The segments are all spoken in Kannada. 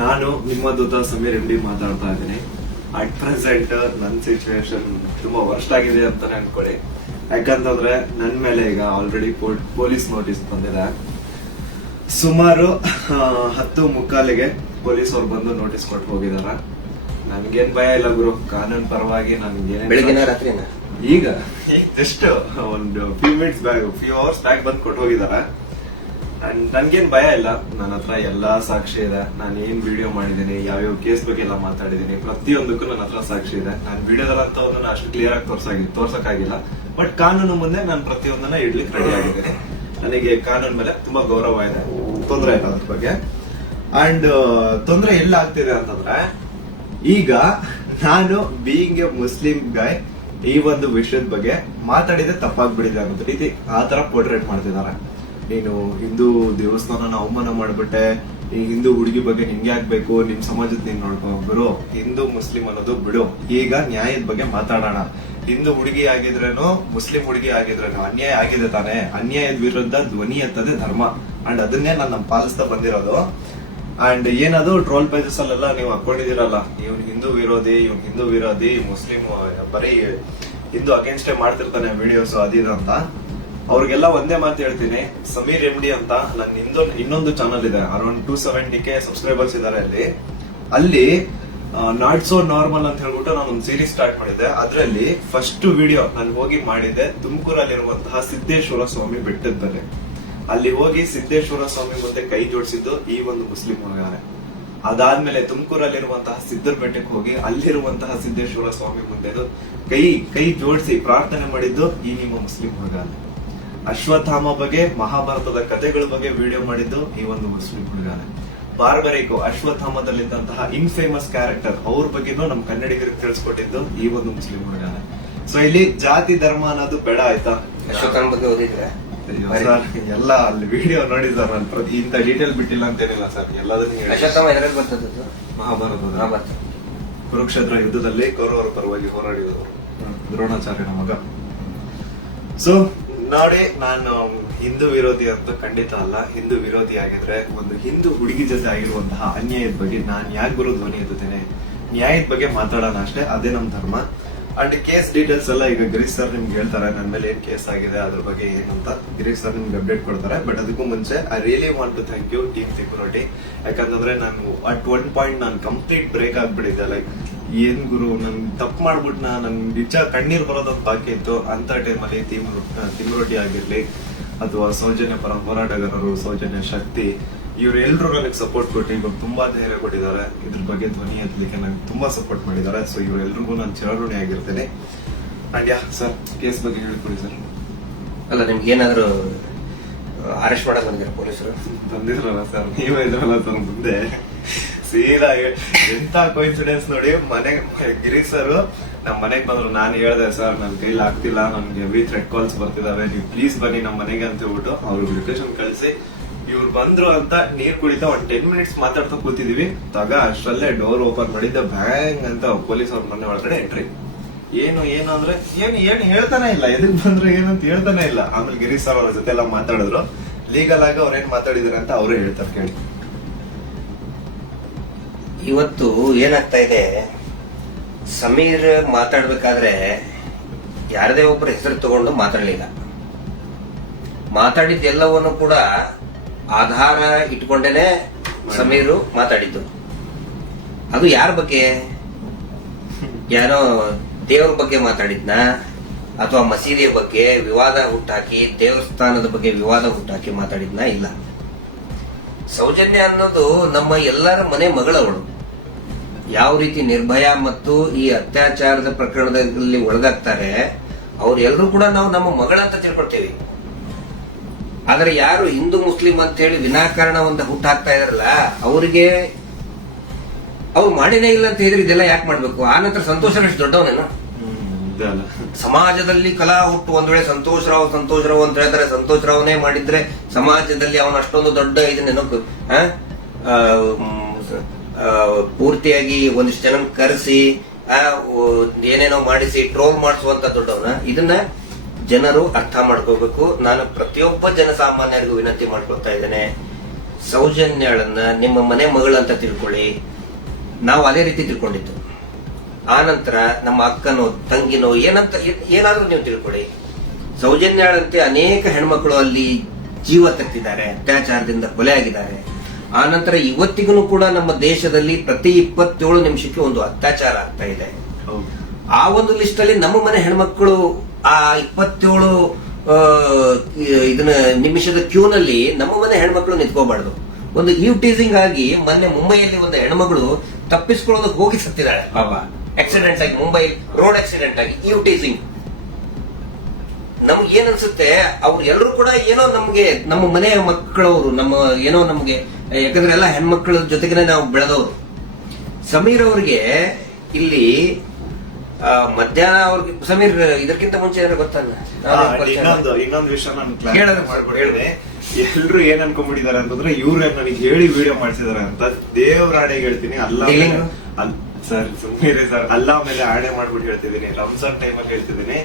ನಾನು ನಿಮ್ಮ ದೂತ ಸಮೀರ್ ಎಂ ಡಿ ಮಾತಾಡ್ತಾ ಇದ್ದೀನಿ. ಅಟ್ ಪ್ರೆಸೆಂಟ್ ನನ್ನ ಸಿಚುವೇಶನ್ ತುಂಬಾ ವರ್ಸ್ಟ್ ಆಗಿದೆ ಅಂತಾನೆ ಅನ್ಕೊಳ್ಳಿ. ಯಾಕಂತಂದ್ರೆ ನನ್ನ ಮೇಲೆ ಈಗ ಆಲ್ರೆಡಿ ಪೊಲೀಸ್ ನೋಟಿಸ್ ಬಂದಿದೆ. ಸುಮಾರು 10:45ಗೆ ಪೊಲೀಸ್ ಅವ್ರು ಬಂದು ನೋಟಿಸ್ ಕೊಟ್ಟು ಹೋಗಿದಾರ. ನನ್ಗೇನ್ ಭಯ ಇಲ್ಲ ಗುರು, ಕಾನೂನು ಪರವಾಗಿ ನನ್ಗೆ ಈಗ ಜಸ್ಟ್ ಒಂದು ಫ್ಯೂ ಅವರ್ಸ್ ಬ್ಯಾಕ್ ಬಂದು ಕೊಟ್ಟು ಹೋಗಿದಾರ. ಅಂಡ್ ನನ್ಗೇನ್ ಭಯ ಇಲ್ಲ. ನನ್ನ ಹತ್ರ ಎಲ್ಲಾ ಸಾಕ್ಷಿ ಇದೆ. ನಾನು ಏನ್ ವಿಡಿಯೋ ಮಾಡಿದೀನಿ, ಯಾವ್ಯಾವ ಕೇಸ್ ಬಗ್ಗೆ ಎಲ್ಲ ಮಾತಾಡಿದೀನಿ, ಪ್ರತಿಯೊಂದಕ್ಕೂ ನನ್ನ ಹತ್ರ ಸಾಕ್ಷಿ ಇದೆ. ನಾನು ವಿಡಿಯೋದಲ್ಲಂತವನ್ನ ಅಷ್ಟು ಕ್ಲಿಯರ್ ಆಗಿ ತೋರ್ಸಕ್ಕಾಗಿಲ್ಲ. ಬಟ್ ಕಾನೂನು ಮುಂದೆ ನಾನು ಪ್ರತಿಯೊಂದನ್ನ ಇಡ್ಲಿಕ್ಕೆ ರೆಡಿ ಆಗಿದ್ದೇನೆ. ನನಗೆ ಕಾನೂನು ಮೇಲೆ ತುಂಬಾ ಗೌರವ ಇದೆ, ತೊಂದರೆ ಇಲ್ಲ ಅದ್ರ ಬಗ್ಗೆ. ಅಂಡ್ ತೊಂದರೆ ಎಲ್ಲ ಆಗ್ತಿದೆ ಅಂತಂದ್ರೆ, ಈಗ ನಾನು ಬೀಯಿಂಗ್ ಎ ಮುಸ್ಲಿಂ ಗಾಯ್ ಈ ಒಂದು ವಿಷಯದ ಬಗ್ಗೆ ಮಾತಾಡಿದ್ರೆ ತಪ್ಪಾಗ್ಬಿಡಿದೆ ಅನ್ನೋ ರೀತಿ ಆ ತರ ಪೋರ್ಟ್ರೇಟ್ ಮಾಡ್ತಿದ್ದಾರೆ. ನೀನು ಹಿಂದೂ ದೇವಸ್ಥಾನನ ಅವಮಾನ ಮಾಡ್ಬಿಟ್ಟೆ, ಈ ಹಿಂದೂ ಹುಡುಗಿ ಬಗ್ಗೆ ಹಿಂಗೆ ಆಗ್ಬೇಕು, ನಿಮ್ ಸಮಾಜದ ನೀನ್ ನೋಡ್ಕೊ ಗುರು. ಹಿಂದೂ ಮುಸ್ಲಿಂ ಅನ್ನೋದು ಬಿಡು, ಈಗ ನ್ಯಾಯದ ಬಗ್ಗೆ ಮಾತಾಡೋಣ. ಹಿಂದೂ ಹುಡುಗಿ ಆಗಿದ್ರೇನು ಮುಸ್ಲಿಂ ಹುಡುಗಿ ಆಗಿದ್ರೇನು ಅನ್ಯಾಯ ಆಗಿದೆ ತಾನೆ. ಅನ್ಯಾಯದ ವಿರುದ್ಧ ಧ್ವನಿ ಎತ್ತದೇ ಧರ್ಮ. ಅಂಡ್ ಅದನ್ನೇ ನಾನು ಪಾಲಿಸ್ತಾ ಬಂದಿರೋದು. ಅಂಡ್ ಏನದು ಟ್ರೋಲ್ ಪೇಜಸ್ ಅಲ್ಲೆಲ್ಲ ನೀವು ಹಾಕೊಂಡಿದಿರಲ್ಲ, ಇವ್ನು ಹಿಂದೂ ವಿರೋಧಿ ಮುಸ್ಲಿಂ ಬರೀ ಹಿಂದೂ ಅಗೇನ್ಸ್ಟೇ ಮಾಡ್ತಿರ್ತಾನೆ ವಿಡಿಯೋಸ್ ಅದಿದು ಅಂತ. ಅವ್ರಿಗೆಲ್ಲ ಒಂದೇ ಮಾತು ಹೇಳ್ತೀನಿ, ಸಮೀರ್ ಎಂ ಡಿ ಅಂತ ನನ್ನ ಇನ್ನೊಂದು ಚಾನಲ್ ಇದೆ. ಅರೌಂಡ್ 270K ಸಬ್ಸ್ಕ್ರೈಬರ್ಸ್ ಇದಾರೆ. ಅಲ್ಲಿ ನಾಟ್ ಸೋ ನಾರ್ಮಲ್ ಅಂತ ಹೇಳ್ಬಿಟ್ಟು ನಾನು ಒಂದು ಸೀರೀಸ್ ಸ್ಟಾರ್ಟ್ ಮಾಡಿದ್ದೆ. ಅದ್ರಲ್ಲಿ ಫಸ್ಟ್ ವಿಡಿಯೋ ನಾನು ಹೋಗಿ ಮಾಡಿದ್ದೆ ತುಮಕೂರಲ್ಲಿರುವಂತಹ ಸಿದ್ದೇಶ್ವರ ಸ್ವಾಮಿ ಬೆಟ್ಟದ ಮೇಲೆ. ಅಲ್ಲಿ ಹೋಗಿ ಸಿದ್ದೇಶ್ವರ ಸ್ವಾಮಿ ಮುಂದೆ ಕೈ ಜೋಡಿಸಿದ್ದು ಈ ಒಂದು ಮುಸ್ಲಿಂ ಹುಡುಗಾನೆ. ಅದಾದ್ಮೇಲೆ ತುಮಕೂರಲ್ಲಿರುವಂತಹ ಸಿದ್ದರ ಬೆಟ್ಟಕ್ಕೆ ಹೋಗಿ ಅಲ್ಲಿರುವಂತಹ ಸಿದ್ದೇಶ್ವರ ಸ್ವಾಮಿ ಮುಂದೆ ಕೈ ಜೋಡಿಸಿ ಪ್ರಾರ್ಥನೆ ಮಾಡಿದ್ದು ಈ ನಿಮ್ಮ ಮುಸ್ಲಿಂ ಹುಡುಗಾನೆ. ಅಶ್ವತ್ಥಾಮ ಬಗ್ಗೆ, ಮಹಾಭಾರತದ ಕಥೆಗಳ ಬಗ್ಗೆ ವಿಡಿಯೋ ಮಾಡಿದ್ದು ಈ ಒಂದು ಮುಸ್ಲಿಂ ಹುಡುಗಾನೆ. ಬಾರ್ಬರಿಕೋ ಅಶ್ವತ್ಥಾಮದಲ್ಲಿದ್ದಂತಹ ಇನ್ಫೇಮಸ್ ಕ್ಯಾರೆಕ್ಟರ್ ಅವ್ರ ಬಗ್ಗೆನೂ ನಮ್ ಕನ್ನಡಿಗರಿಗೆ ತಿಳಿಸ್ಕೊಟ್ಟಿದ್ದು ಈ ಒಂದು ಮುಸ್ಲಿಂ ಹುಡುಗಾನೆ. ಸೊ ಇಲ್ಲಿ ಜಾತಿ ಧರ್ಮ ಅನ್ನೋದು ಬೇಡ, ಆಯ್ತಾ? ಅಶ್ವತ್ಥಾಮ ಬಗ್ಗೆ ಓದಿದ್ರೆ ಸರ್ ಎಲ್ಲ ಅಲ್ಲಿ ವಿಡಿಯೋ ನೋಡಿ ಸರ್. ನಾನು ಇಂತ ಡೀಟೇಲ್ ಬಿಟ್ಟಿಲ್ಲ ಅಂತೇನಿಲ್ಲ ಸರ್, ಎಲ್ಲದನ್ನು. ಮಹಾಭಾರತ ಕುರುಕ್ಷೇತ್ರ ಯುದ್ಧದಲ್ಲಿ ಕೌರವರ ಪರವಾಗಿ ಹೋರಾಡಿದವರು ದ್ರೋಣಾಚಾರ್ಯನ ಮಗ. ಸೊ ನೋಡಿ, ನಾನು ಹಿಂದೂ ವಿರೋಧಿ ಅಂತ ಖಂಡಿತ ಅಲ್ಲ. ಹಿಂದೂ ವಿರೋಧಿ ಆಗಿದ್ರೆ ಒಂದು ಹಿಂದೂ ಹುಡುಗಿ ಜೊತೆ ಆಗಿರುವಂತಹ ಅನ್ಯಾಯದ ಬಗ್ಗೆ ನಾನು ಯಾಕೆ ಗುರು ಧ್ವನಿ ಎತ್ತುತ್ತೇನೆ? ನ್ಯಾಯದ ಬಗ್ಗೆ ಮಾತಾಡೋಣ ಅಷ್ಟೇ, ಅದೇ ನಮ್ ಧರ್ಮ. ಅಂಡ್ ಕೇಸ್ ಡೀಟೇಲ್ಸ್ ಎಲ್ಲ ಈಗ ಗಿರೀಶ್ ಸರ್ ನಿಮ್ಗೆ ಹೇಳ್ತಾರೆ, ನನ್ನ ಮೇಲೆ ಏನ್ ಕೇಸ್ ಆಗಿದೆ ಅದ್ರ ಬಗ್ಗೆ ಏನಂತ ಗಿರೀಶ್ ಸರ್ ನಿಮ್ಗೆ ಅಪ್ಡೇಟ್ ಕೊಡ್ತಾರೆ. ಬಟ್ ಅದಕ್ಕೂ ಮುಂಚೆ I really want to thank you team ತಿಕ್ರೋಟಿ. ಯಾಕಂತಂದ್ರೆ ನಾನು ಅಟ್ ಒನ್ ಪಾಯಿಂಟ್ ನಾನು ಕಂಪ್ಲೀಟ್ ಬ್ರೇಕ್ ಆಗ್ಬಿಟ್ಟಿದ್ದೆ. ಲೈಕ್ ಏನ್ ಗುರು, ನನ್ ತಪ್ಪು ಮಾಡ್ಬಿಟ್ನ, ನನ್ ನಿಜ ಕಣ್ಣೀರ್ ಬರೋದೊಂದು ಬಾಕಿ ಇತ್ತು. ಅಂತ ಟೈಮಲ್ಲಿ ತಿಮ್ರೋಟಿ ಆಗಿರ್ಲಿ ಅಥವಾ ಸೌಜನ್ಯ ಪರ ಹೋರಾಟಗಾರರು, ಸೌಜನ್ಯ ಶಕ್ತಿ, ಇವರೆಲ್ಲರೂ ನನಗೆ ಸಪೋರ್ಟ್ ಕೊಟ್ಟು ಇವಾಗ ತುಂಬಾ ಧೈರ್ಯ ಕೊಟ್ಟಿದ್ದಾರೆ. ಇದ್ರ ಬಗ್ಗೆ ಧ್ವನಿ ಎತ್ತಲಿಕ್ಕೆ ನಂಗೆ ತುಂಬಾ ಸಪೋರ್ಟ್ ಮಾಡಿದ್ದಾರೆ. ಸೊ ಇವರೆಲ್ರಿಗೂ ನಾನು ಚಿರಋಣಿ ಆಗಿರ್ತೇನೆ. ಅಂಡ್ ಯಾ ಸರ್, ಕೇಸ್ ಬಗ್ಗೆ ಹೇಳ್ಕೊಡಿ ಸರ್. ಅಲ್ಲ, ನಿಮ್ಗೆ ಏನಾದ್ರು ಅರೆಸ್ಟ್ ಮಾಡಕ್ ಬಂದಿರ ಪೊಲೀಸರು? ಬಂದಿದ್ರಲ್ಲ ಸರ್, ನೀವೇ ಇದ್ರಲ್ಲ ಸರ್ ಮುಂದೆ. ಸೀದಾ ಎಂತ ಕೋಇನ್ಸಿಡೆನ್ಸ್ ನೋಡಿ, ಗಿರೀಶ್ ಸರ್ ನಮ್ ಮನೆಗ್ ಬಂದ್ರು. ನಾನು ಹೇಳ್ದೆ, ಸರ್ ನನ್ ಕೈಲಿ ಆಗ್ತಿಲ್ಲ, ನನ್ಗೆ ಹೆವಿ ಥ್ರೆಡ್ ಕಾಲ್ಸ್ ಬರ್ತಿದಾವೆ, ನೀವು ಪ್ಲೀಸ್ ಬನ್ನಿ ನಮ್ಮ ಮನೆಗೆ ಅಂತ ಹೇಳ್ಬಿಟ್ಟು ಅವ್ರಿಗೆ ಲೊಕೇಶನ್ ಕಳಿಸಿ ಇವ್ರು ಬಂದ್ರು ಅಂತ ನೀರ್ ಕುಡಿತಾ ಒಂದ್ 10 minutes ಮಾತಾಡ್ತಾ ಕೂತಿದೀವಿ. ಅಷ್ಟರಲ್ಲೇ ಡೋರ್ ಓಪನ್ ಮಾಡಿದ್ದೆ, ಬ್ಯಾಂಗ್ ಅಂತ ಪೊಲೀಸ್ ಅವ್ರ ಮನೆ ಒಳಗಡೆ ಎಂಟ್ರಿ. ಏನು ಅಂದ್ರೆ ಏನು ಹೇಳ್ತಾನೆ ಇಲ್ಲ, ಎದಕ್ ಬಂದ್ರು ಏನಂತ ಹೇಳ್ತಾನೆ ಇಲ್ಲ. ಆಮೇಲೆ ಗಿರೀಶ್ ಸರ್ ಅವ್ರ ಜೊತೆ ಎಲ್ಲ ಮಾತಾಡಿದ್ರು. ಲೀಗಲ್ ಆಗಿ ಅವ್ರೇನ್ ಮಾತಾಡಿದಾರೆ ಅಂತ ಅವರೇ ಹೇಳ್ತಾರೆ, ಕೇಳಿ. ಇವತ್ತು ಏನಾಗ್ತಾ ಇದೆ, ಸಮೀರ್ ಮಾತಾಡ್ಬೇಕಾದ್ರೆ ಯಾರದೇ ಒಬ್ಬರ ಹೆಸರು ತಗೊಂಡು ಮಾತಾಡ್ಲಿಲ್ಲ. ಮಾತಾಡಿದ್ದೆಲ್ಲವನ್ನು ಕೂಡ ಆಧಾರ ಇಟ್ಕೊಂಡೇನೆ ಸಮೀರು ಮಾತಾಡಿದ್ದು. ಅದು ಯಾರ ಬಗ್ಗೆ? ಯಾರೋ ದೇವ್ರ ಬಗ್ಗೆ ಮಾತಾಡಿದ್ನ, ಅಥವಾ ಮಸೀದಿಯ ಬಗ್ಗೆ ವಿವಾದ ಹುಟ್ಟಾಕಿ, ದೇವಸ್ಥಾನದ ಬಗ್ಗೆ ವಿವಾದ ಹುಟ್ಟಾಕಿ ಮಾತಾಡಿದ್ನ? ಇಲ್ಲ. ಸೌಜನ್ಯ ಅನ್ನೋದು ನಮ್ಮ ಎಲ್ಲರ ಮನೆ ಮಗಳವಳು. ಯಾವ ರೀತಿ ನಿರ್ಭಯ ಮತ್ತು ಈ ಅತ್ಯಾಚಾರದ ಪ್ರಕರಣದಲ್ಲಿ ಒಳಗಾಗ್ತಾರೆ, ಅವ್ರೆಲ್ಲರೂ ಕೂಡ ನಾವು ನಮ್ಮ ಮಗಳಂತ ತಿಳ್ಕೊಳ್ತೇವೆ. ಆದ್ರೆ ಯಾರು ಹಿಂದೂ ಮುಸ್ಲಿಂ ಅಂತ ಹೇಳಿ ವಿನಾಕಾರಣ ಒಂದು ಹುಟ್ಟು ಹಾಕ್ತಾ ಇದಾರಲ್ಲ, ಅವರಿಗೆ ಅವ್ರು ಮಾಡಿನೇ ಇಲ್ಲ ಅಂತ ಹೇಳಿದ್ರೆ ಇದೆಲ್ಲ ಯಾಕೆ ಮಾಡ್ಬೇಕು? ಆ ನಂತರ ಸಂತೋಷ ಎಷ್ಟು ದೊಡ್ಡವನೇನ? ಸಮಾಜದಲ್ಲಿ ಕಲಾ ಹುಟ್ಟು ಒಂದ್ ವೇಳೆ ಸಂತೋಷ್ ರಾವ್ ಅಂತ ಹೇಳ್ತಾರೆ. ಸಂತೋಷ್ ರಾವ್ನೇ ಮಾಡಿದ್ರೆ ಸಮಾಜದಲ್ಲಿ ಅವನ ಅಷ್ಟೊಂದು ದೊಡ್ಡ ಇದನ್ನೇನೋ ಪೂರ್ತಿಯಾಗಿ ಒಂದಿಷ್ಟು ಜನ ಕರೆಸಿ ಏನೇನೋ ಮಾಡಿಸಿ ಟ್ರೋಲ್ ಮಾಡಿಸುವಂತ ದೊಡ್ಡವನ. ಇದನ್ನ ಜನರು ಅರ್ಥ ಮಾಡ್ಕೋಬೇಕು. ನಾನು ಪ್ರತಿಯೊಬ್ಬ ಜನಸಾಮಾನ್ಯರಿಗೂ ವಿನಂತಿ ಮಾಡ್ಕೊಳ್ತಾ ಇದ್ದೇನೆ, ಸೌಜನ್ಯಳನ್ನ ನಿಮ್ಮ ಮನೆ ಮಗಳಂತ ತಿಳ್ಕೊಳ್ಳಿ. ನಾವು ಅದೇ ರೀತಿ ತಿಳ್ಕೊಂಡಿದ್ದು. ಆನಂತರ ನಮ್ಮ ಅಕ್ಕನೋ ತಂಗಿನೋ ಏನಾದ್ರೂ ನೀವು ತಿಳ್ಕೊಳ್ಳಿ. ಸೌಜನ್ಯಳಂತೆ ಅನೇಕ ಹೆಣ್ಮಕ್ಳು ಅಲ್ಲಿ ಜೀವ ತೆತ್ತಿದ್ದಾರೆ, ಅತ್ಯಾಚಾರದಿಂದ ಕೊಲೆ ಆಗಿದ್ದಾರೆ. ಆನಂತರ ಇವತ್ತಿಗೂ ಕೂಡ ನಮ್ಮ ದೇಶದಲ್ಲಿ ಪ್ರತಿ 27 ನಿಮಿಷಕ್ಕೆ ಒಂದು ಅತ್ಯಾಚಾರ ಆಗ್ತಾ ಇದೆ. ಆ ಒಂದು ಲಿಸ್ಟ್ ಅಲ್ಲಿ ನಮ್ಮ ಮನೆ ಹೆಣ್ಮಕ್ಳು ಆ 27 ಇದನ್ನ ನಿಮಿಷದ ಕ್ಯೂನಲ್ಲಿ ನಮ್ಮ ಮನೆ ಹೆಣ್ಮಕ್ಳು ನಿಂತ್ಕೋಬಾರ್ದು. ಒಂದು ಟೀಸಿಂಗ್ ಆಗಿ ಮೊನ್ನೆ ಮುಂಬೈಯಲ್ಲಿ ಒಂದು ಹೆಣ್ಮಗಳು ತಪ್ಪಿಸ್ಕೊಳ್ಳೋದಕ್ಕೆ ಹೋಗಿ ಸತ್ತಿದ್ದಾಳೆ ಪಾಪ, ಆಕ್ಸಿಡೆಂಟ್ ಆಗಿ, ಮುಂಬೈ ರೋಡ್ ಆಕ್ಸಿಡೆಂಟ್ ಆಗಿ. ಟೀಸಿಂಗ್ ನಮ್ಗೆ ಏನ್ ಅನ್ಸುತ್ತೆ, ಅವ್ರು ಎಲ್ಲರೂ ಕೂಡ ಏನೋ ನಮ್ಗೆ ನಮ್ಮ ಮನೆಯ ಮಕ್ಕಳವರು, ನಮ್ಮ ಏನೋ ನಮ್ಗೆ, ಯಾಕಂದ್ರೆ ಎಲ್ಲ ಹೆಣ್ಮಕ್ಳ ಜೊತೆಗೆ ನಾವು ಬೆಳೆದವರು. ಸಮೀರ್ ಅವ್ರಿಗೆ ಇಲ್ಲಿ ಮಧ್ಯಾಹ್ನ ಅವ್ರಿಗೆ, ಸಮೀರ್ ಇದಕ್ಕಿಂತ ಮುಂಚೆ ಏನಾದ್ರು ಗೊತ್ತಲ್ಲ, ಇನ್ನೊಂದು ವಿಷಯ ನಾನು ಮಾಡ್ಬಿಟ್ಟಿದೆ. ಎಲ್ರು ಏನ್ ಅನ್ಕೊಂಡ್ಬಿಟ್ಟಿದ್ದಾರೆ ಅಂತಂದ್ರೆ ಇವ್ರು ನನಗೆ ಹೇಳಿ ವಿಡಿಯೋ ಮಾಡ್ಸಿದಾರೆ ಅಂತ. ದೇವ್ರಾಣೆಗೆ ಹೇಳ್ತೀನಿ, ಅಲ್ಲ ಸರ್ ಸುಮ್ಮನೆ ಸರ್, ಅಲ್ಲ ಮೇಲೆ ಆಣೆ ಮಾಡ್ಬಿಟ್ಟು ಹೇಳ್ತಿದ್ದೀನಿ, ರಂಜಾನ್ ಟೈಮಲ್ಲಿ ಹೇಳ್ತಿದ್ದೀನಿ.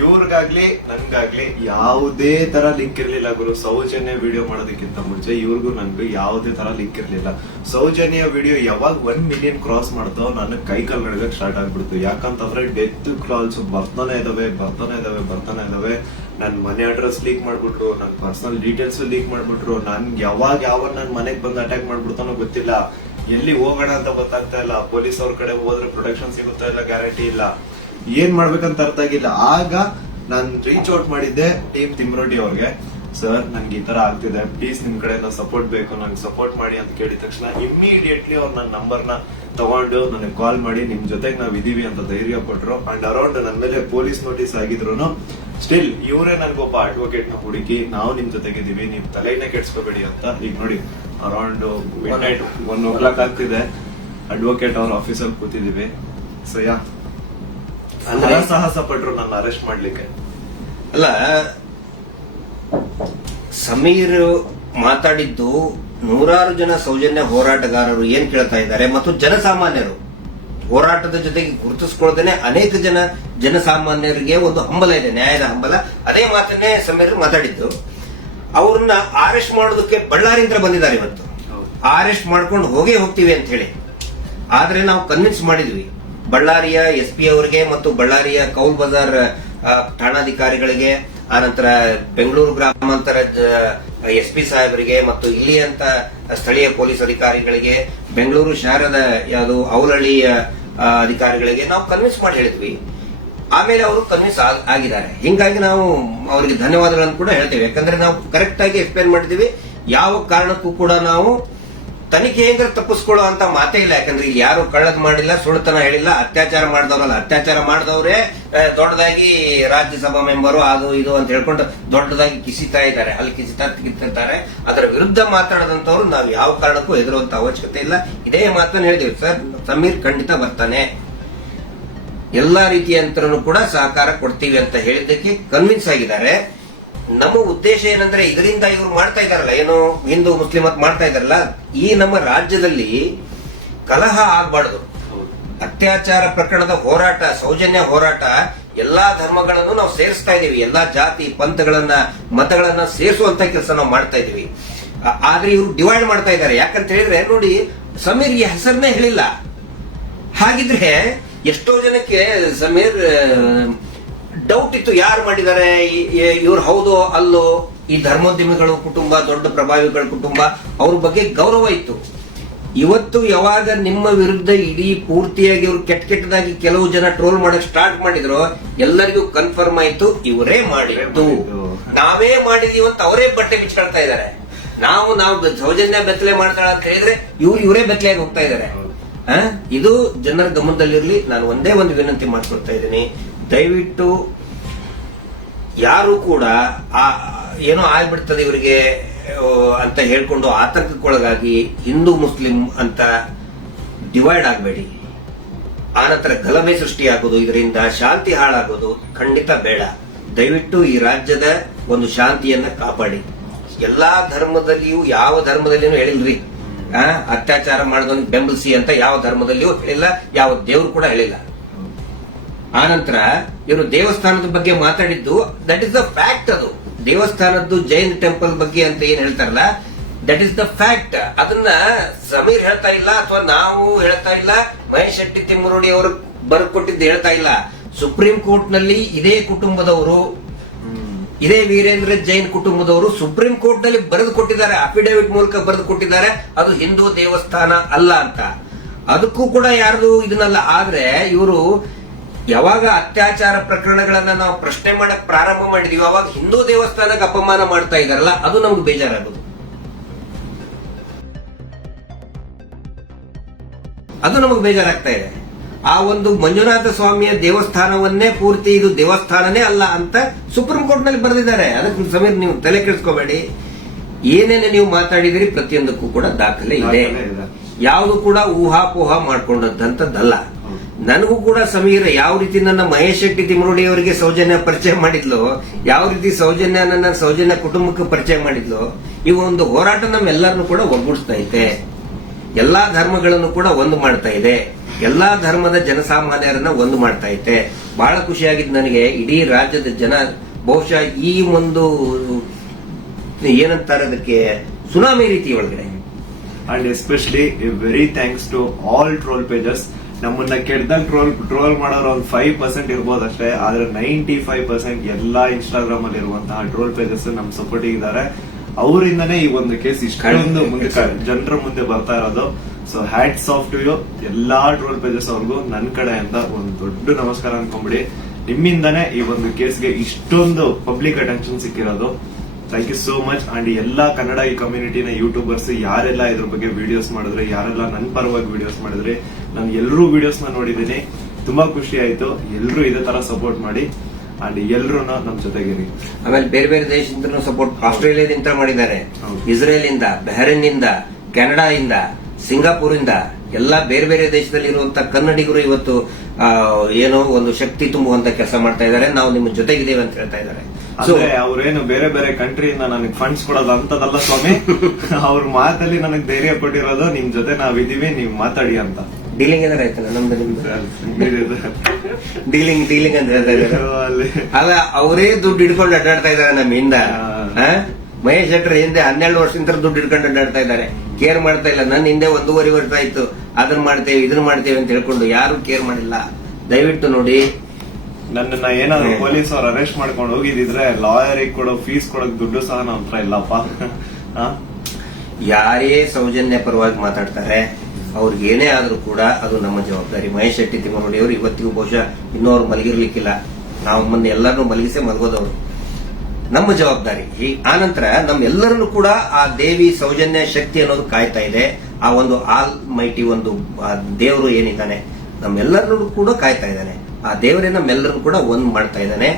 ಇವ್ರಿಗಾಗ್ಲಿ ನನ್ಗಾಗ್ಲಿ ಯಾವುದೇ ತರ ಲಿಂಕ್ ಇರ್ಲಿಲ್ಲ ಗುರು. ಸೌಜನ್ಯ ವಿಡಿಯೋ ಮಾಡೋದಕ್ಕಿಂತ ಮುಂಚೆ ಇವ್ರಿಗೂ ನನ್ಗೂ ಯಾವುದೇ ತರ ಲಿಂಕ್ ಇರ್ಲಿಲ್ಲ. ಸೌಜನ್ಯ ವಿಡಿಯೋ ಯಾವಾಗ 1 ಮಿಲಿಯನ್ ಕ್ರಾಸ್ ಮಾಡ್ತೋ ನನಗೆ ಕೈ ಕಾಲ್ ನಡಗಕ್ ಸ್ಟಾರ್ಟ್ ಆಗ್ಬಿಡ್ತು. ಯಾಕಂತಂದ್ರೆ ಡೆತ್ ಕಾಲ್ಸ್ ಬರ್ತಾನೆ ಇದಾವೆ. ನನ್ ಮನೆ ಅಡ್ರೆಸ್ ಲೀಕ್ ಮಾಡ್ಬಿಟ್ರು, ನನ್ ಪರ್ಸನಲ್ ಡೀಟೇಲ್ಸ್ ಲೀಕ್ ಮಾಡ್ಬಿಟ್ರು. ನನ್ಗೆ ಯಾವಾಗ ನನ್ ಮನೆಗ್ ಬಂದು ಅಟ್ಯಾಕ್ ಮಾಡ್ಬಿಡ್ತಾನೋ ಗೊತ್ತಿಲ್ಲ. ಎಲ್ಲಿ ಹೋಗೋಣ ಅಂತ ಗೊತ್ತಾಗ್ತಾ ಇಲ್ಲ. ಪೊಲೀಸ್ ಅವ್ರ ಕಡೆ ಹೋದ್ರೆ ಪ್ರೊಟೆಕ್ಷನ್ ಸಿಗುತ್ತಾ ಇಲ್ಲ, ಗ್ಯಾರಂಟಿ ಇಲ್ಲ. ಏನ್ ಮಾಡ್ಬೇಕಂತ ಅರ್ಥ ಆಗಿಲ್ಲ. ಆಗ ನಾನ್ ರೀಚ್ ಔಟ್ ಮಾಡಿದ್ದೆ ಟೀಮ್ ತಿಮ್ರೋಟಿ ಅವ್ರಿಗೆ. ಸರ್ ನನ್ಗೆ ಈ ತರ ಆಗ್ತಿದೆ, ಪ್ಲೀಸ್ ನಿಮ್ ಕಡೆಯಿಂದ ಸಪೋರ್ಟ್ ಬೇಕು, ನಂಗೆ ಸಪೋರ್ಟ್ ಮಾಡಿ ಅಂತ ಕೇಳಿದ ತಕ್ಷಣ ಇಮಿಡಿಯೇಟ್ಲಿ ಅವ್ರು ನನ್ನ ನಂಬರ್ನ ತಗೊಂಡು ನನಗೆ ಕಾಲ್ ಮಾಡಿ ನಿಮ್ ಜೊತೆಗೆ ನಾವ್ ಇದೀವಿ ಅಂತ ಧೈರ್ಯ ಕೊಟ್ರು. ಅಂಡ್ ಅರೌಂಡ್ ನನ್ ಮೇಲೆ ಪೊಲೀಸ್ ನೋಟಿಸ್ ಆಗಿದ್ರು ಸ್ಟಿಲ್ ಇವರೇ ನನ್ಗೊಬ್ಬ ಅಡ್ವೊಕೇಟ್ ನ ಹುಡುಕಿ, ನಾವು ನಿಮ್ ಜೊತೆಗಿದೀವಿ, ನೀವ್ ತಲೆನೇ ಕೆಡ್ಸ್ಕೋಬೇಡಿ ಅಂತ. ಈಗ ನೋಡಿ ಅರೌಂಡ್ ಮಿಡ್ ನೈಟ್ 1 o'clock ಆಗ್ತಿದೆ, ಅಡ್ವೊಕೇಟ್ ಅವ್ರ ಆಫೀಸಲ್ಲಿ ಕೂತಿದೀವಿ. ಸೊ ಸಾಹಸ ಪಟ್ರು ನನ್ನ ಅರೆಸ್ಟ್ ಮಾಡ್ಲಿಕ್ಕೆ. ಅಲ್ಲ, ಸಮೀರ್ ಮಾತಾಡಿದ್ದು ನೂರಾರು ಜನ ಸೌಜನ್ಯ ಹೋರಾಟಗಾರರು ಏನ್ ಕೇಳ್ತಾ ಇದ್ದಾರೆ, ಮತ್ತು ಜನಸಾಮಾನ್ಯರು ಹೋರಾಟದ ಜೊತೆಗೆ ಗುರುತಿಸ್ಕೊಳ್ಳದೇನೆ ಅನೇಕ ಜನಸಾಮಾನ್ಯರಿಗೆ ಒಂದು ಹಂಬಲ ಇದೆ, ನ್ಯಾಯದ ಹಂಬಲ. ಅದೇ ಮಾತನ್ನೇ ಸಮೀರ್ ಮಾತಾಡಿದ್ದು. ಅವ್ರನ್ನ ಅರೆಸ್ಟ್ ಮಾಡೋದಕ್ಕೆ ಬಳ್ಳಾರಿಯಿಂದ ಬಂದಿದ್ದಾರೆ ಇವತ್ತು. ಅರೆಸ್ಟ್ ಮಾಡ್ಕೊಂಡು ಹೋಗ್ತೀವಿ ಅಂತ ಹೇಳಿ. ಆದ್ರೆ ನಾವು ಕನ್ವಿನ್ಸ್ ಮಾಡಿದ್ವಿ ಬಳ್ಳಾರಿಯ SP ಅವರಿಗೆ ಮತ್ತು ಬಳ್ಳಾರಿಯ ಕೌಲ್ ಬಜಾರ್ ಠಾಣಾಧಿಕಾರಿಗಳಿಗೆ, ಆನಂತರ ಬೆಂಗಳೂರು ಗ್ರಾಮಾಂತರ SP ಸಾಹೇಬರಿಗೆ ಮತ್ತು ಇಲ್ಲಿಯಂತ ಸ್ಥಳೀಯ ಪೊಲೀಸ್ ಅಧಿಕಾರಿಗಳಿಗೆ, ಬೆಂಗಳೂರು ಶಹರದ ಯಾವುದು ಔಲಳ್ಳಿಯ ಅಧಿಕಾರಿಗಳಿಗೆ ನಾವು ಕನ್ವಿನ್ಸ್ ಮಾಡಿ ಹೇಳಿದ್ವಿ. ಆಮೇಲೆ ಅವರು ಕನ್ವಿನ್ಸ್ ಆಗಿದ್ದಾರೆ. ಹಿಂಗಾಗಿ ನಾವು ಅವರಿಗೆ ಧನ್ಯವಾದಗಳನ್ನು ಕೂಡ ಹೇಳ್ತೇವೆ. ಯಾಕಂದ್ರೆ ನಾವು ಕರೆಕ್ಟ್ ಆಗಿ ಎಕ್ಸ್ಪ್ಲೇನ್ ಮಾಡಿದೀವಿ. ಯಾವ ಕಾರಣಕ್ಕೂ ಕೂಡ ನಾವು ತನಿಖೆಯಿಂದ ತಪ್ಪಿಸ್ಕೊಳ್ಳೋ ಅಂತ ಮಾತೇ ಇಲ್ಲ. ಯಾಕಂದ್ರೆ ಇಲ್ಲಿ ಯಾರು ಕಳ್ಳದ್ ಮಾಡಿಲ್ಲ, ಸುಳ್ಳುತನ ಹೇಳಿಲ್ಲ, ಅತ್ಯಾಚಾರ ಮಾಡಿದವರಲ್ಲ. ಅತ್ಯಾಚಾರ ಮಾಡಿದವರೇ ದೊಡ್ಡದಾಗಿ ರಾಜ್ಯಸಭಾ ಮೆಂಬರು ಅದು ಇದು ಅಂತ ಹೇಳ್ಕೊಂಡು ದೊಡ್ಡದಾಗಿ ಕಿಸಿತಾ ಇದ್ದಾರೆ, ಅಲ್ಲಿ ಕಿಸಿತಾರೆ. ಅದರ ವಿರುದ್ಧ ಮಾತಾಡದಂತವ್ರು ನಾವು ಯಾವ ಕಾರಣಕ್ಕೂ ಹೆದರುವಂತ ಅವಶ್ಯಕತೆ ಇಲ್ಲ. ಇದೇ ಮಾತನ್ನು ಹೇಳಿದ್ವಿ. ಸರ್ ಸಮೀರ್ ಖಂಡಿತ ಬರ್ತಾನೆ, ಎಲ್ಲಾ ರೀತಿಯಂತರೂ ಕೂಡ ಸಹಕಾರ ಕೊಡ್ತೀವಿ ಅಂತ ಹೇಳಿದ್ದಕ್ಕೆ ಕನ್ವಿನ್ಸ್ ಆಗಿದ್ದಾರೆ. ನಮ್ಮ ಉದ್ದೇಶ ಏನಂದ್ರೆ, ಇದರಿಂದ ಇವರು ಮಾಡ್ತಾ ಇದಾರಲ್ಲ, ಏನು ಹಿಂದೂ ಮುಸ್ಲಿಂ ಅಂತ ಮಾಡ್ತಾ ಇದಾರಲ್ಲ, ಈ ನಮ್ಮ ರಾಜ್ಯದಲ್ಲಿ ಕಲಹ ಆಗ್ಬಾರ್ದು. ಅತ್ಯಾಚಾರ ಪ್ರಕರಣದ ಹೋರಾಟ, ಸೌಜನ್ಯ ಹೋರಾಟ, ಎಲ್ಲಾ ಧರ್ಮಗಳನ್ನು ನಾವು ಸೇರಿಸ್ತಾ ಇದೀವಿ. ಎಲ್ಲಾ ಜಾತಿ ಪಂಥಗಳನ್ನ ಮತಗಳನ್ನ ಸೇರಿಸುವಂತ ಕೆಲಸ ನಾವು ಮಾಡ್ತಾ ಇದೀವಿ. ಆದ್ರೆ ಇವರು ಡಿವೈಡ್ ಮಾಡ್ತಾ ಇದ್ದಾರೆ. ಯಾಕಂತ ಹೇಳಿದ್ರೆ ನೋಡಿ, ಸಮೀರ್ ಹೆಸರನ್ನೇ ಹೇಳಿಲ್ಲ. ಹಾಗಿದ್ರೆ ಎಷ್ಟೋ ಜನಕ್ಕೆ ಸಮೀರ್ ಡೌಟ್ ಇತ್ತು, ಯಾರು ಮಾಡಿದ್ದಾರೆ, ಇವ್ರು ಹೌದೋ ಅಲ್ಲೋ. ಈ ಧರ್ಮೋದ್ಯಮಿಗಳು ಕುಟುಂಬ, ದೊಡ್ಡ ಪ್ರಭಾವಿಗಳ ಕುಟುಂಬ, ಅವ್ರ ಬಗ್ಗೆ ಗೌರವ ಇತ್ತು. ಇವತ್ತು ಯಾವಾಗ ನಿಮ್ಮ ವಿರುದ್ಧ ಇಡೀ ಪೂರ್ತಿಯಾಗಿ ಇವ್ರು ಕೆಟ್ಟದಾಗಿ ಕೆಲವು ಜನ ಟ್ರೋಲ್ ಮಾಡಕ್ ಸ್ಟಾರ್ಟ್ ಮಾಡಿದ್ರು, ಎಲ್ಲರಿಗೂ ಕನ್ಫರ್ಮ್ ಆಯ್ತು ಇವರೇ ಮಾಡಿದ್ದು, ನಾವೇ ಮಾಡಿದೀವಿ ಅಂತ ಅವರೇ ಬಟ್ಟೆ ಬಿಚ್ಕೊಳ್ತಾ ಇದ್ದಾರೆ. ನಾವು ಸೌಜನ್ಯ ಬೆತ್ತಲೆ ಮಾಡ್ತಾಳ ಅಂತ ಹೇಳಿದ್ರೆ ಇವರೇ ಬೆತ್ತಲೆಯಾಗಿ ಹೋಗ್ತಾ ಇದ್ದಾರೆ. ಇದು ಜನರ ಗಮನದಲ್ಲಿರ್ಲಿ. ನಾನು ಒಂದೇ ಒಂದು ವಿನಂತಿ ಮಾಡ್ಕೊಳ್ತಾ ಇದ್ದೀನಿ, ದಯವಿಟ್ಟು ಯಾರು ಕೂಡ ಏನೋ ಆಗ್ಬಿಡ್ತದೆ ಇವರಿಗೆ ಅಂತ ಹೇಳ್ಕೊಂಡು ಆತಂಕಕ್ಕೊಳಗಾಗಿ ಹಿಂದೂ ಮುಸ್ಲಿಂ ಅಂತ ಡಿವೈಡ್ ಆಗಬೇಡಿ. ಆನಂತರ ಗಲಭೆ ಸೃಷ್ಟಿಯಾಗೋದು, ಇದರಿಂದ ಶಾಂತಿ ಹಾಳಾಗೋದು ಖಂಡಿತ ಬೇಡ. ದಯವಿಟ್ಟು ಈ ರಾಜ್ಯದ ಒಂದು ಶಾಂತಿಯನ್ನ ಕಾಪಾಡಿ. ಎಲ್ಲಾ ಧರ್ಮದಲ್ಲಿಯೂ, ಯಾವ ಧರ್ಮದಲ್ಲಿಯೂ ಹೇಳಿಲ್ರಿ ಅತ್ಯಾಚಾರ ಮಾಡೋದನ್ನ ಬೆಂಬಲಿಸಿ ಅಂತ, ಯಾವ ಧರ್ಮದಲ್ಲಿಯೂ ಹೇಳಿಲ್ಲ, ಯಾವ ದೇವ್ರು ಕೂಡ ಹೇಳಿಲ್ಲ. ಆನಂತರ ಇವರು ದೇವಸ್ಥಾನದ ಬಗ್ಗೆ ಮಾತಾಡಿದ್ದು, ದಟ್ ಇಸ್ ದ ಫ್ಯಾಕ್ಟ್. ಅದು ದೇವಸ್ಥಾನದ್ದು ಜೈನ್ ಟೆಂಪಲ್ ಬಗ್ಗೆ ಅಂತ ಏನ್ ಹೇಳ್ತಾರಲ್ಲ, ದಟ್ ಇಸ್ ದ ಫ್ಯಾಕ್ಟ್. ಅದನ್ನ ಸಮೀರ್ ಹೇಳ್ತಾ ಇಲ್ಲ, ಅಥವಾ ನಾವು ಹೇಳ್ತಾ ಇಲ್ಲ, ಮಹೇಶ್ ಶೆಟ್ಟಿ ತಿಮ್ಮರೋಡಿ ಅವರು ಬರ್ಕೊಟ್ಟಿದ್ದು ಹೇಳ್ತಾ ಇಲ್ಲ. ಸುಪ್ರೀಂ ಕೋರ್ಟ್ ನಲ್ಲಿ ಇದೇ ಕುಟುಂಬದವರು, ಇದೇ ವೀರೇಂದ್ರ ಜೈನ್ ಕುಟುಂಬದವರು ಸುಪ್ರೀಂ ಕೋರ್ಟ್ ನಲ್ಲಿ ಬರೆದು ಕೊಟ್ಟಿದ್ದಾರೆ, ಅಫಿಡೇವಿಟ್ ಮೂಲಕ ಬರೆದು ಕೊಟ್ಟಿದ್ದಾರೆ, ಅದು ಹಿಂದೂ ದೇವಸ್ಥಾನ ಅಲ್ಲ ಅಂತ. ಅದಕ್ಕೂ ಕೂಡ ಯಾರ್ದು ಇದನ್ನಲ್ಲ. ಆದ್ರೆ ಇವರು ಯಾವಾಗ ಅತ್ಯಾಚಾರ ಪ್ರಕರಣಗಳನ್ನ ನಾವು ಪ್ರಶ್ನೆ ಮಾಡಕ್ ಪ್ರಾರಂಭ ಮಾಡಿದೀವಿ, ಅವಾಗ ಹಿಂದೂ ದೇವಸ್ಥಾನಕ್ಕೆ ಅಪಮಾನ ಮಾಡ್ತಾ ಇದಾರಲ್ಲ, ಅದು ನಮ್ಗೆ ಬೇಜಾರಾಗೋದು. ಅದು ನಮಗೆ ಬೇಜಾರಾಗ್ತಾ ಇದೆ. ಆ ಒಂದು ಮಂಜುನಾಥ ಸ್ವಾಮಿಯ ದೇವಸ್ಥಾನವನ್ನೇ ಪೂರ್ತಿ ಇದು ದೇವಸ್ಥಾನನೇ ಅಲ್ಲ ಅಂತ ಸುಪ್ರೀಂ ಕೋರ್ಟ್ ನಲ್ಲಿ ಬರೆದಿದ್ದಾರೆ. ಅದಕ್ಕೆ ಸಮೀರ್ ನೀವು ತಲೆ ಕೆಡಿಸ್ಕೋಬೇಡಿ. ಏನೇನೆ ನೀವು ಮಾತಾಡಿದಿರಿ ಪ್ರತಿಯೊಂದಕ್ಕೂ ಕೂಡ ದಾಖಲೆ ಇದೆ. ಯಾವುದು ಕೂಡ ಊಹಾಪೋಹ ಮಾಡ್ಕೊಂಡಂತದ್ದಲ್ಲ. ನನಗೂ ಕೂಡ ಸಮೀರ್ ಯಾವ ರೀತಿ ನನ್ನ ಮಹೇಶ್ ಶೆಟ್ಟಿ ತಿಮ್ಮರೋಡಿ ಅವರಿಗೆ ಸೌಜನ್ಯ ಪರಿಚಯ ಮಾಡಿದ್ಲು, ಯಾವ ರೀತಿ ನನ್ನ ಸೌಜನ್ಯ ಕುಟುಂಬಕ್ಕೆ ಪರಿಚಯ ಮಾಡಿದ್ಲು, ಈ ಒಂದು ಹೋರಾಟ ನಮ್ಮೆಲ್ಲರನ್ನು ಕೂಡ ಒಗ್ಗೂಡಿಸ್ತಾ ಐತೆ. ಎಲ್ಲಾ ಧರ್ಮಗಳನ್ನು ಕೂಡ ಒಂದು ಮಾಡ್ತಾ ಇದೆ, ಎಲ್ಲಾ ಧರ್ಮದ ಜನಸಾಮಾನ್ಯರನ್ನ ಒಂದು ಮಾಡ್ತಾ ಐತೆ. ಬಹಳ ಖುಷಿಯಾಗಿದ್ದು ನನಗೆ. ಇಡೀ ರಾಜ್ಯದ ಜನ ಬಹುಶಃ ಈ ಒಂದು ಏನಂತಾರೆ ಅದಕ್ಕೆ ಸುನಾಮಿ ರೀತಿ ಒಳಗಡೆ. And especially very thanks to all troll pages. ನಮ್ಮನ್ನ ಕೆಟ್ಟದಾಗ ಟ್ರೋಲ್ ಮಾಡೋರು ಒಂದು 5% ಇರ್ಬೋದು ಅಷ್ಟೇ, ಆದ್ರೆ 95% ಎಲ್ಲಾ ಇನ್ಸ್ಟಾಗ್ರಾಮ್ ಅಲ್ಲಿ ಇರುವಂತಹ ಟ್ರೋಲ್ ಪೇಜಸ್ ನಮ್ ಸಪೋರ್ಟ್ ಇದ್ದಾರೆ. ಅವರಿಂದನೇ ಈ ಒಂದು ಕೇಸ್ ಇಷ್ಟೊಂದು ಮುಂದೆ ಜನರ ಮುಂದೆ ಬರ್ತಾ ಇರೋದು. So hats off to you ಎಲ್ಲಾ ಟ್ರೋಲ್ ಪೇಜಸ್ ಅವ್ರಿಗೂ ನನ್ನ ಕಡೆಯಿಂದ ಒಂದು ದೊಡ್ಡ ನಮಸ್ಕಾರ ಅನ್ಕೊಂಬಿಡಿ. ನಿಮ್ಮಿಂದಾನೇ ಈ ಒಂದು ಕೇಸ್ಗೆ ಇಷ್ಟೊಂದು ಪಬ್ಲಿಕ್ ಅಟೆನ್ಷನ್ ಸಿಕ್ಕಿರೋದು. Thank you so much. And ಎಲ್ಲಾ ಕನ್ನಡ ಈ ಕಮ್ಯುನಿಟಿನ ಯೂಟ್ಯೂಬರ್ಸ್ ಯಾರೆಲ್ಲ ಇದ್ರ ಬಗ್ಗೆ ವಿಡಿಯೋಸ್ ಮಾಡಿದ್ರೆ, ಯಾರೆಲ್ಲ ನನ್ನ ಪರವಾಗಿ ವಿಡಿಯೋಸ್ ಮಾಡಿದ್ರೆ, ನಾನು ಎಲ್ಲರೂ ವಿಡಿಯೋಸ್ ನ ನೋಡಿದ್ದೀನಿ. ತುಂಬಾ ಖುಷಿ ಆಯ್ತು. ಎಲ್ಲರೂ ಇದೇ ತರ ಸಪೋರ್ಟ್ ಮಾಡಿ ಅಂಡ್ ಎಲ್ರು ನಮ್ ಜೊತೆಗಿರಿ. ಆಮೇಲೆ ಬೇರೆ ಬೇರೆ ದೇಶದಿಂದ ಸಪೋರ್ಟ್ ಆಸ್ಟ್ರೇಲಿಯಾದಿಂದ ಮಾಡಿದ್ದಾರೆ, ಇಸ್ರೇಲ್ ಇಂದ, ಬಹರೇನ್ ಇಂದ, ಕೆನಡಾ ಇಂದ, ಸಿಂಗಾಪುರ್ ಇಂದ, ಎಲ್ಲಾ ಬೇರೆ ಬೇರೆ ದೇಶದಲ್ಲಿ ಇರುವಂತಹ ಕನ್ನಡಿಗರು ಇವತ್ತು ಏನೋ ಒಂದು ಶಕ್ತಿ ತುಂಬುವಂತ ಕೆಲಸ ಮಾಡ್ತಾ ಇದ್ದಾರೆ. ನಾವು ನಿಮ್ಮ ಜೊತೆಗಿದ್ದೇವೆ ಅಂತ ಹೇಳ್ತಾ ಇದ್ದಾರೆ. ಅಂದ್ರೆ ಅವ್ರೇನು ಬೇರೆ ಬೇರೆ ಕಂಟ್ರಿಯಿಂದ ನನಗೆ ಫಂಡ್ಸ್ ಕೊಡೋದು ಅಂತದಲ್ಲ ಸ್ವಾಮಿ. ಅವ್ರ ಮಾತಲ್ಲಿ ನನಗೆ ಧೈರ್ಯ ಕೊಟ್ಟಿರೋದು ನಿಮ್ ಜೊತೆ ನಾವಿದೀವಿ, ನೀವ್ ಮಾತಾಡಿ ಅಂತ. ಡೀಲಿಂಗ್ ಏನಾರ ಆಯ್ತಲ್ಲ ನಮ್ದು ಡೀಲಿಂಗ್ ಅಂತ ಹೇಳ್ತಾ ಇದ್ದಾರೆ. ಅಲ್ಲ, ಅವರೇ ದುಡ್ಡು ಹಿಡ್ಕೊಂಡು ಅಡ್ಡಾಡ್ತಾ ಇದ್ದಾರೆ ನಮ್ಮಿಂದ. ಮಹೇಶ್ ಶೆಟ್ಟರ್ ಹಿಂದೆ 12 ವರ್ಷದಿಂದ ದುಡ್ಡು ಹಿಡ್ಕೊಂಡು ಅಡ್ಡಾಡ್ತಾ ಇದ್ದಾರೆ. ಕೇರ್ ಮಾಡ್ತಾ ಇಲ್ಲ. ನನ್ನ ಹಿಂದೆ 1.5 ವರ್ಷ ಆಯ್ತು ಅದನ್ನ ಮಾಡ್ತೇವೆ ಇದನ್ನ ಮಾಡ್ತೇವೆ ಅಂತ ಹೇಳ್ಕೊಂಡು ಯಾರು ಕೇರ್ ಮಾಡಿಲ್ಲ. ದಯವಿಟ್ಟು ನೋಡಿ, ನನ್ನನ್ನ ಏನಾದ್ರು ಪೊಲೀಸ್ ಅವ್ರು ಅರೆಸ್ಟ್ ಮಾಡ್ಕೊಂಡು ಹೋಗಿದ್ರೆ ಲಾಯರಿಗೆ ಕೊಡೋ ಫೀಸ್ ಕೊಡೋಕ್ ದುಡ್ಡು ಸಹ ನಮ್ಮ ಹತ್ರ ಇಲ್ಲಪ್ಪ. ಯಾರೇ ಸೌಜನ್ಯ ಪರವಾಗಿ ಮಾತಾಡ್ತಾರೆ ಅವ್ರಿಗೆ ಏನೇ ಆದ್ರೂ ಕೂಡ ಅದು ನಮ್ಮ ಜವಾಬ್ದಾರಿ. ಮಹೇಶ್ ಶೆಟ್ಟಿ ತಿಮ್ಮರೋಡಿ ಅವರು ಇವತ್ತಿಗೂ ಬಹುಶಃ ಇನ್ನೂ ಅವ್ರು ಮಲಗಿರ್ಲಿಕ್ಕಿಲ್ಲ. ನಾವು ಮೊನ್ನೆ ಎಲ್ಲರನ್ನೂ ಮಲಗಿಸೇ ಮಲಗೋದವ್ರು. ನಮ್ಮ ಜವಾಬ್ದಾರಿ. ಆನಂತರ ನಮ್ಮೆಲ್ಲರನ್ನು ಕೂಡ ಆ ದೇವಿ ಸೌಜನ್ಯ ಶಕ್ತಿ ಅನ್ನೋದು ಕಾಯ್ತಾ ಇದೆ. ಆ ಒಂದು ಆಲ್ ಮೈಟಿ ಒಂದು ದೇವರು ಏನಿದ್ದಾನೆ ನಮ್ಮೆಲ್ಲರನ್ನು ಕೂಡ ಕಾಯ್ತಾ ಇದ್ದಾನೆ. ಆ ದೇವರೇ ನಮ್ಮೆಲ್ಲರನ್ನು ಕೂಡ ಒಂದ್ ಮಾಡ್ತಾ ಇದ್ದಾನೆ.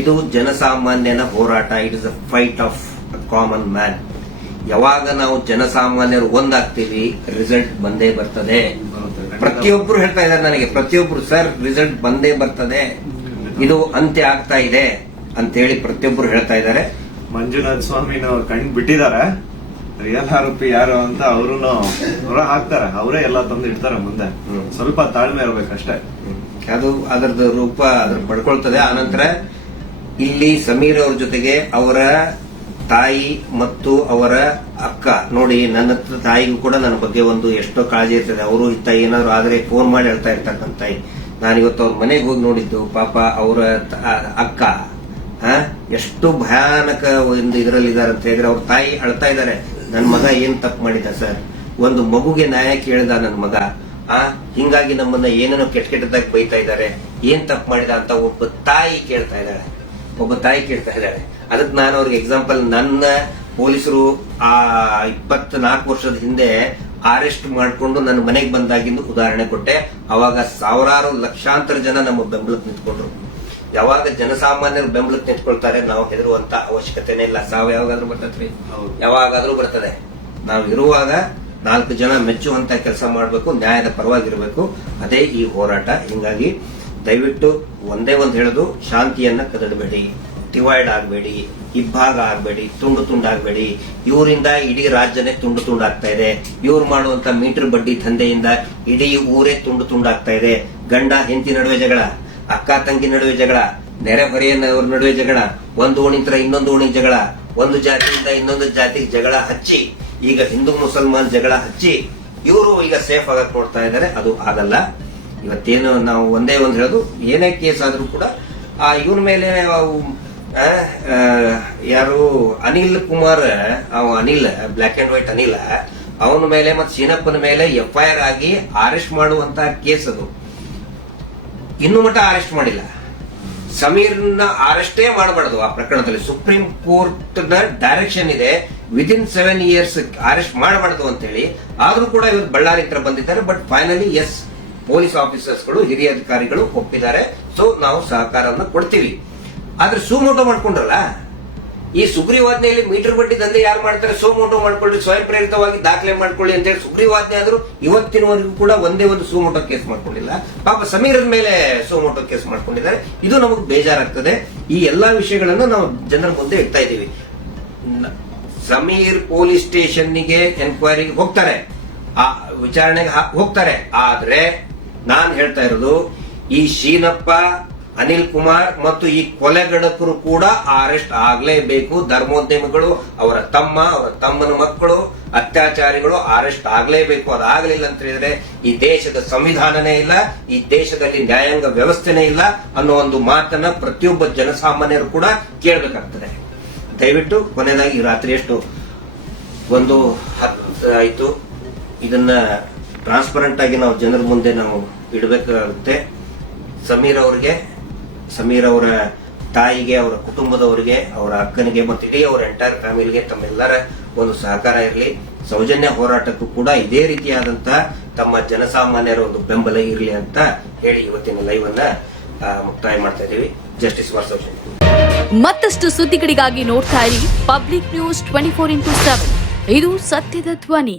ಇದು ಜನಸಾಮಾನ್ಯನ ಹೋರಾಟ. It is a fight of common man. ಯಾವಾಗ ನಾವು ಜನಸಾಮಾನ್ಯರು ಒಂದಾಗ್ತೀವಿ ರಿಸಲ್ಟ್ ಬಂದೇ ಬರ್ತದೆ. ಪ್ರತಿಯೊಬ್ರು ಹೇಳ್ತಾ ಇದ್ದಾರೆ ನನಗೆ, ಪ್ರತಿಯೊಬ್ರು ಸರ್ ರಿಸಲ್ಟ್ ಬಂದೇ ಬರ್ತದೆ, ಇದು ಅಂತ್ಯ ಆಗ್ತಾ ಇದೆ ಅಂತ ಹೇಳಿ ಪ್ರತಿಯೊಬ್ರು ಹೇಳ್ತಾ ಇದ್ದಾರೆ. ಮಂಜುನಾಥ ಸ್ವಾಮಿನ ಕಣ್ ಬಿಟ್ಟಿದ್ದಾರೆ. ರಿಯಲ್ ಆರೋಪಿ ಯಾರು ಅಂತ ಅವ್ರ ಹಾಕ್ತಾರೆ, ಅವರೇ ಎಲ್ಲ ತಂದು ಇಡ್ತಾರೆ ಮುಂದೆ. ಸ್ವಲ್ಪ ತಾಳ್ಮೆ ಇರ್ಬೇಕಷ್ಟೇ. ಅದು ಅದರದ ರೂಪ ಅದ್ರ ಪಡ್ಕೊಳ್ತದೆ. ಆನಂತರ ಇಲ್ಲಿ ಸಮೀರ್ ಅವ್ರ ಜೊತೆಗೆ ಅವರ ತಾಯಿ ಮತ್ತು ಅವರ ಅಕ್ಕ ನೋಡಿ, ನನ್ನ ತಾಯಿಗೂ ಕೂಡ ನನ್ನ ಬಗ್ಗೆ ಒಂದು ಎಷ್ಟೋ ಕಾಳಜಿ ಇರ್ತದೆ. ಅವರು ಇತ್ತ ಏನಾದ್ರು ಆದ್ರೆ ಫೋನ್ ಮಾಡಿ ಹೇಳ್ತಾ ಇರ್ತಾರೆ ನನ್ನ ತಾಯಿ. ನಾನಿವತ್ತು ಅವ್ರ ಮನೆಗೆ ಹೋಗಿ ನೋಡಿದ್ದು, ಪಾಪ ಅವರ ಅಕ್ಕ ಎಷ್ಟು ಭಯಾನಕ ಒಂದು ಇದರಲ್ಲಿ ಇದಾರೆ ಅಂತ ಹೇಳಿದ್ರೆ ಅವ್ರ ತಾಯಿ ಅಳ್ತಾ ಇದ್ದಾರೆ. ನನ್ನ ಮಗ ಏನ್ ತಪ್ಪು ಮಾಡಿದ ಸರ್, ಒಂದು ಮಗುಗೆ ನ್ಯಾಯ ಕೇಳಿದ ನನ್ನ ಮಗ, ಹಿಂಗಾಗಿ ನಮ್ಮನ್ನ ಏನೇನೋ ಕೆಟ್ಟದಾಗಿ ಬೈತಾ ಇದ್ದಾರೆ, ಏನ್ ತಪ್ಪು ಮಾಡಿದ ಅಂತ ಒಬ್ಬ ತಾಯಿ ಕೇಳ್ತಾ ಇದ್ದಾಳೆ. ಅದಕ್ಕೆ ನಾನು ಅವ್ರಿಗೆ ಎಕ್ಸಾಂಪಲ್, ನನ್ನ ಪೊಲೀಸರು ಆ 24 ವರ್ಷದ ಹಿಂದೆ ಅರೆಸ್ಟ್ ಮಾಡಿಕೊಂಡು ನನ್ನ ಮನೆಗೆ ಬಂದಾಗಿಂದು ಉದಾಹರಣೆ ಕೊಟ್ಟೆ. ಅವಾಗ ಸಾವಿರಾರು ಲಕ್ಷಾಂತರ ಜನ ನಮ್ಮ ಬೆಂಬಲಕ್ಕೆ ನಿಂತ್ಕೊಂಡ್ರು. ಯಾವಾಗ ಜನಸಾಮಾನ್ಯರು ಬೆಂಬಲಕ್ಕೆ ನಿಂತ್ಕೊಳ್ತಾರೆ ನಾವು ಹೆದರುವಂತ ಅವಶ್ಯಕತೆನೇ ಇಲ್ಲ. ಸಾವು ಯಾವಾಗಾದ್ರೂ ಬರ್ತದ್ರಿ, ಯಾವಾಗಾದ್ರೂ ಬರ್ತದೆ. ನಾವು ಇರುವಾಗ 4 ಜನ ಮೆಚ್ಚುವಂತ ಕೆಲಸ ಮಾಡಬೇಕು, ನ್ಯಾಯದ ಪರವಾಗಿರ್ಬೇಕು. ಅದೇ ಈ ಹೋರಾಟ. ಹಿಂಗಾಗಿ ದಯವಿಟ್ಟು ಒಂದೇ ಒಂದು ಹೇಳೋದು, ಶಾಂತಿಯನ್ನ ಕದಡಬೇಡಿ, ಡಿವೈಡ್ ಆಗಬೇಡಿ, ಇಬ್ಬಾಗ ಆಗಬೇಡಿ, ತುಂಡು ತುಂಡಾಗಬೇಡಿ. ಇವರಿಂದ ಇಡೀ ರಾಜ್ಯನೇ ತುಂಡು ತುಂಡಾಗ್ತಾ ಇದೆ. ಇವ್ರು ಮಾಡುವಂತ ಮೀಟರ್ ಬಡ್ಡಿ ದಂಧೆಯಿಂದ ಇಡೀ ಊರೇ ತುಂಡು ತುಂಡಾಗ್ತಾ ಇದೆ. ಗಂಡ ಹೆಂಡತಿ ನಡುವೆ ಜಗಳ, ಅಕ್ಕ ತಂಗಿ ನಡುವೆ ಜಗಳ, ನೆರೆಹೊರೆಯವ್ರ ನಡುವೆ ಜಗಳ, ಒಂದು ಓಣಿಂತರ ಇನ್ನೊಂದು ಓಣಿಗೆ ಜಗಳ, ಒಂದು ಜಾತಿಯಿಂದ ಇನ್ನೊಂದು ಜಾತಿಗೆ ಜಗಳ ಹಚ್ಚಿ ಈಗ ಹಿಂದೂ ಮುಸಲ್ಮಾನ್ ಜಗಳ ಹಚ್ಚಿ ಇವರು ಈಗ ಸೇಫ್ ಆಗಕ್ ನೋಡ್ತಾ ಇದ್ದಾರೆ. ಅದು ಆಗಲ್ಲ. ಇವತ್ತೇನು ನಾವು ಒಂದೇ ಒಂದು ಹೇಳೋದು, ಏನೇ ಕೇಸ್ ಆದ್ರೂ ಕೂಡ ಇವನ ಮೇಲೆ ಯಾರು Anil Kumar, Anil black and white Anil, ಅವನ ಮೇಲೆ ಮತ್ತೆ ಸೀನಪ್ಪನ ಮೇಲೆ FIR ಆಗಿ ಅರೆಸ್ಟ್ ಮಾಡುವಂತ ಕೇಸ್ ಅದು. ಇನ್ನೂ ಮಟ್ಟ ಅರೆಸ್ಟ್ ಮಾಡಿಲ್ಲ. ಸಮೀರ್ನ ಅರೆಸ್ಟೇ ಮಾಡಬಾರ್ದು ಆ ಪ್ರಕರಣದಲ್ಲಿ. ಸುಪ್ರೀಂ ಕೋರ್ಟ್ ನ ಡೈರೆಕ್ಷನ್ ಇದೆ, ವಿದಿನ್ 7 years ಅರೆಸ್ಟ್ ಮಾಡಬಾರ್ದು ಅಂತ ಹೇಳಿ. ಆದ್ರೂ ಕೂಡ ಇವರು ಬಳ್ಳಾರಿ ಹತ್ರ ಬಂದಿದ್ದಾರೆ. ಬಟ್ ಫೈನಲಿ ಎಸ್, ಪೊಲೀಸ್ ಆಫೀಸರ್ಸ್ಗಳು, ಹಿರಿಯ ಅಧಿಕಾರಿಗಳು ಒಪ್ಪಿದ್ದಾರೆ. ಸೊ ನಾವು ಸಹಕಾರವನ್ನು ಕೊಡ್ತೀವಿ. ಆದ್ರೆ ಸುಮೋಟೋ ಮಾಡ್ಕೊಂಡ್ರಲ್ಲ, ಈ ಸುಗ್ರೀವಾಜ್ಞೆಯಲ್ಲಿ ಮೀಟರ್ ಬಡ್ಡಿ ದಂಧೆ ಯಾರು ಮಾಡ್ತಾರೆ? ಸುಮೋಟೋ ಮಾಡ್ಕೊಳ್ಳಿ, ಸ್ವಯಂ ಪ್ರೇರಿತವಾಗಿ ದಾಖಲೆ ಮಾಡ್ಕೊಳ್ಳಿ ಅಂತ ಹೇಳಿ ಸುಗ್ರೀವಾಜ್ಞೆ ಆದ್ರೂ ಇವತ್ತಿನವರೆಗೂ ಕೂಡ ಒಂದೇ ಒಂದು ಸುಮೋಟೋ ಕೇಸ್ ಮಾಡ್ಕೊಂಡಿಲ್ಲ. ಪಾಪ ಸಮೀರ್ ಮೇಲೆ ಸುಮೋಟೋ ಕೇಸ್ ಮಾಡ್ಕೊಂಡಿದ್ದಾರೆ. ಇದು ನಮಗೆ ಬೇಜಾರಾಗ್ತದೆ. ಈ ಎಲ್ಲಾ ವಿಷಯಗಳನ್ನು ನಾವು ಜನರ ಮುಂದೆ ಇಡ್ತಾ ಇದ್ದೀವಿ. ಸಮೀರ್ ಪೊಲೀಸ್ ಸ್ಟೇಷನ್ಗೆ ಎನ್ಕ್ವೈರಿಗೆ ಹೋಗ್ತಾರೆ, ಆ ವಿಚಾರಣೆಗೆ ಹೋಗ್ತಾರೆ. ಆದ್ರೆ ನಾನ್ ಹೇಳ್ತಾ ಇರೋದು, ಈ ಶೀನಪ್ಪ, ಅನಿಲ್ ಕುಮಾರ್ ಮತ್ತು ಈ ಕೊಲೆಗಡಕರು ಕೂಡ ಅರೆಸ್ಟ್ ಆಗ್ಲೇಬೇಕು. ಧರ್ಮೋದ್ಯಮಿಗಳು, ಅವರ ತಮ್ಮ, ಅವರ ತಮ್ಮನ ಮಕ್ಕಳು, ಅತ್ಯಾಚಾರಿಗಳು ಅರೆಸ್ಟ್ ಆಗ್ಲೇಬೇಕು. ಅದಾಗಲಿಲ್ಲ ಅಂತ ಹೇಳಿದ್ರೆ ಈ ದೇಶದ ಸಂವಿಧಾನನೇ ಇಲ್ಲ, ಈ ದೇಶದಲ್ಲಿ ನ್ಯಾಯಾಂಗ ವ್ಯವಸ್ಥೆನೇ ಇಲ್ಲ ಅನ್ನೋ ಒಂದು ಮಾತನ್ನ ಪ್ರತಿಯೊಬ್ಬ ಜನಸಾಮಾನ್ಯರು ಕೂಡ ಕೇಳಬೇಕಾಗ್ತದೆ. ದಯವಿಟ್ಟು ಕೊನೆಯದಾಗಿ ರಾತ್ರಿ ಎಷ್ಟು 1:10 ಆಯ್ತು, ಇದನ್ನ ಟ್ರಾನ್ಸ್ಪರೆಂಟ್ ಆಗಿ ನಾವು ಜನರ ಮುಂದೆ ನಾವು ಇಡಬೇಕಾಗುತ್ತೆ. ಸಮೀರ್ ಅವರ ತಾಯಿಗೆ, ಅವರ ಕುಟುಂಬದವರಿಗೆ, ಅವರ ಅಕ್ಕನಿಗೆ ಮತ್ತು ಇಡೀ ಅವರ ಎಂಟೈರ್ ಫ್ಯಾಮಿಲಿಗೆ ತಮ್ಮೆಲ್ಲರ ಒಂದು ಸಹಕಾರ ಇರಲಿ. ಸೌಜನ್ಯ ಹೋರಾಟಕ್ಕೂ ಕೂಡ ಇದೇ ರೀತಿಯಾದಂತಹ ತಮ್ಮ ಜನಸಾಮಾನ್ಯರ ಒಂದು ಬೆಂಬಲ ಇರಲಿ ಅಂತ ಹೇಳಿ ಇವತ್ತಿನ ಲೈವ್ ಅನ್ನ ಮುಕ್ತಾಯ ಮಾಡ್ತಾ ಇದ್ದೀವಿ. Justice for Sowjanya. ಮತ್ತಷ್ಟು ಸುದ್ದಿಗಳಿಗಾಗಿ ನೋಡ್ತಾ ಇರಿ ಪಬ್ಲಿಕ್ ನ್ಯೂಸ್ 24x7. ಇದು ಸತ್ಯದ ಧ್ವನಿ.